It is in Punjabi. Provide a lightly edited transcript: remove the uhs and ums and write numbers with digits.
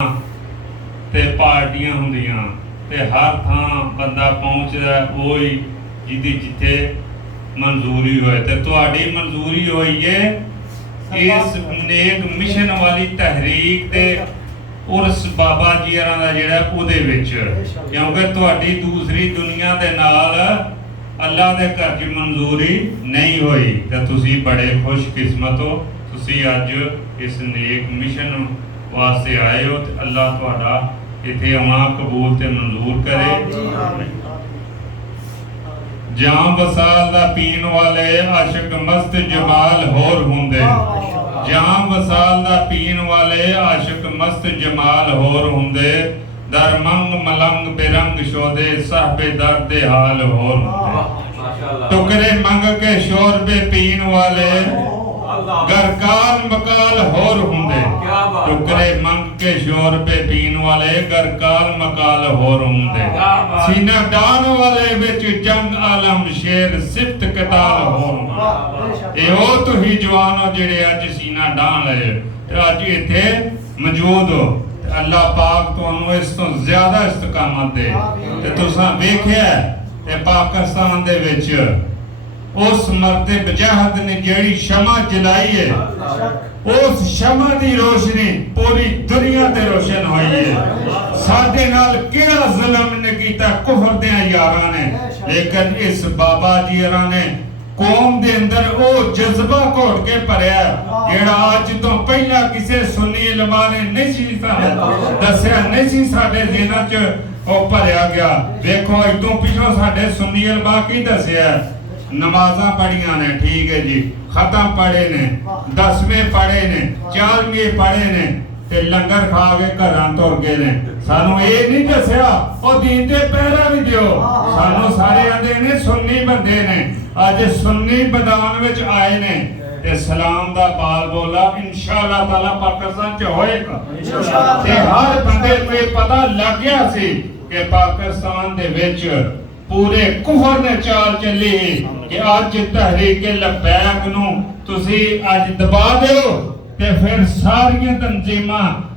ਤੇ ਪਾਰਟੀਆਂ ਹੁੰਦੀਆਂ ਤੇ ਹਰ ਥਾਂ ਬੰਦਾ ਪਹੁੰਚਦਾ ਉਹੀ ਜਿਹਦੀ ਜਿੱਥੇ ਮਨਜ਼ੂਰੀ ਹੋਏ ਤੇ ਤੁਹਾਡੀ ਮਨਜ਼ੂਰੀ ਹੋਈ ਹੈ ਇਸ ਨੇਕ ਮਿਸ਼ਨ ਵਾਲੀ ਤਹਿਰੀਕ ਤੇ ਉਰਸ ਬਾਬਾ ਜੀਰਾਂ ਦਾ ਜਿਹੜਾ ਉਹਦੇ ਵਿੱਚ ਕਿਉਂਕਿ ਤੁਹਾਡੀ ਦੂਸਰੀ ਦੁਨੀਆ ਦੇ ਨਾਲ ਅੱਲਾ ਦੇ ਘਰ 'ਚ ਮਨਜ਼ੂਰੀ ਨਹੀਂ ਹੋਈ ਤੇ ਤੁਸੀਂ ਬੜੇ ਖੁਸ਼ਕਿਸਮਤ ਹੋ ਤੁਸੀਂ ਅੱਜ ਇਸ ਨੇਕ ਮਿਸ਼ਨ ਵਾਸਤੇ ਆਏ ਹੋ ਤੇ ਅੱਲਾ ਤੁਹਾਡਾ ਇੱਥੇ ਆਉਣਾ ਕਬੂਲ ਤੇ ਮਨਜ਼ੂਰ ਕਰੇ। ਜਾਮ ਵਸਾਲ ਦਾ ਪੀਣ ਵਾਲੇ ਆਸ਼ਿਕ ਮਸਤ ਜਮਾਲ ਹੋਰ ਹੁੰਦੇ ਜਾਮ ਵਸਾਲ ਦਾ ਪੀਣ ਵਾਲੇ ਆਸ਼ਿਕ ਮਸਤ ਜਮਾਲ ਹੋਰ ਹੁੰਦੇ ਦਰ ਮੰਗ ਮਲੰਗ ਬੇਰੰਗ ਸ਼ੋਦੇ ਸਾਹਿਬੇ ਦਰਦ ਦੇ ਹਾਲ ਹੋਰ ਹੁੰਦੇ ਟੁਕਰੇ ਮੰਗ ਕੇ ਸ਼ੋਰਬੇ ਪੀਣ ਵਾਲੇ ਗਰਕਾਲ ਮਕਾਲ ਹੋਰ ਹੁੰਦੇ ਟੁਕਰੇ ਮੰਗ ਕੇ ਸ਼ੋਰਬੇ ਪੀਣ ਵਾਲੇ ਗਰਕਾਲ ਮਕਾਲ ਹੋਰ ਹੁੰਦੇ ਸੀਨਾ ਡਾਣ ਵਾਲੇ ਵਿੱਚ ਜੰਗ ਆਲਮ ਸ਼ੇਰ ਸਿਫਤ ਕਤਾਲ ਹੋਰ ਹੁੰਦੇ ਇਹੋ ਤੁਸੀਂ ਜਵਾਨ ਹੋ ਜਿਹੜੇ ਅੱਜ ਸੀਨਾ ਡਾਣ ਲਏ ਤੇ ਅੱਜ ਇੱਥੇ ਮੌਜੂਦ ਹੋ ਅੱਲਾਹ ਪਾਕ ਤੁਹਾਨੂੰ ਇਸ ਤੋਂ ਜ਼ਿਆਦਾ ਇਸਤਕਾਮਤ ਦੇ ਤੇ ਤੁਸੀਂ ਵੇਖਿਆ ਤੇ ਪਾਕਿਸਤਾਨ ਦੇ ਵਿੱਚ ਉਸ ਮਰਦ ਬਜਾਹਦ ਨੇ ਜਿਹੜੀ ਸ਼ਮਾ ਜਲਾਈ ਹੈ ਉਸ ਸ਼ਮਾ ਦੀ ਰੋਸ਼ਨੀ ਪੂਰੀ ਦੁਨੀਆ ਤੇ ਰੋਸ਼ਨ ਹੋਈ ਹੈ ਸਾਡੇ ਨਾਲ ਕਿਹੜਾ ਜ਼ੁਲਮ ਨੇ ਕੀਤਾ ਕੁਫਰ ਦੇ ਯਾਰਾਂ ਨੇ ਲੇਕਿਨ ਇਸ ਬਾਬਾ ਜੀਰਾਂ ਨੇ ਕੌਮ ਦੇ ਅੰਦਰ ਉਹ ਜਜ਼ਬਾ ਘੋਟ ਕੇ ਭਰਿਆ ਜਿਹੜਾ ਅੱਜ ਤੋਂ ਪਹਿਲਾਂ ਕਿਸੇ ਸੁੰਨੀ ਇਲਮਾ ਨੇ ਨਹੀਂ ਸੀ ਦੱਸਿਆ ਨਹੀਂ ਸੀ ਸਾਡੇ ਜ਼ਿਹਨਾਂ 'ਚ ਉਹ ਭਰਿਆ ਗਿਆ ਵੇਖੋ ਇਦੋਂ ਪਿਛੋਂ ਸਾਡੇ ਸੁੰਨੀ ਇਲਮਾ ਕੀ ਦੱਸਿਆ ਨਮਾਜ਼ਾਂ ਪੜੀਆਂ ਨੇ ਠੀਕ ਹੈ ਜੀ ਖਤਮ ਪੜੇ ਨੇ 10ਵੇਂ ਪੜੇ ਨੇ 40ਵੇਂ ਪੜੇ ਨੇ ਤੇ ਲੰਗਰ ਖਾ ਕੇ ਘਰਾਂ ਤੁਰ ਗਏ ਨੇ ਸਾਨੂੰ ਇਹ ਨਹੀਂ ਦੱਸਿਆ ਉਹ ਦੀਨ ਦੇ ਪਹਿਰਾ ਵੀ ਦਿਓ ਸਾਨੂੰ ਸਾਰੇ ਆਂਦੇ ਨੇ ਸੁੰਨੀ ਬੰਦੇ ਨੇ ਅੱਜ ਸੁੰਨੀ ਮੈਦਾਨ ਵਿੱਚ ਆਏ ਨੇ ਤੇ ਸਲਾਮ ਦਾ ਬਾਲ ਬੋਲਾ ਇਨਸ਼ਾਅੱਲਾ ਤਾਲਾ ਪਾਕਿਸਤਾਨ 'ਚ ਹੋਏਗਾ ਤੇ ਹਰ ਬੰਦੇ ਨੂੰ ਇਹ ਪਤਾ ਲੱਗ ਗਿਆ ਸੀ ਕਿ ਪਾਕਿਸਤਾਨ ਦੇ ਵਿੱਚ ਪੂਰੇ ਕੁਫਰ ਨੇ ਚਾਲ ਚੱਲੀ ਕਿ ਅੱਜ ਤਹਿਰੀਕ ਲਬੈਕ ਨੂੰ ਤੁਸੀਂ ਅੱਜ ਦਬਾ ਦਿਓ ਤੇ ਫਿਰ ਸਾਰੀਆਂ ਤਨਜ਼ੀਮਾਂ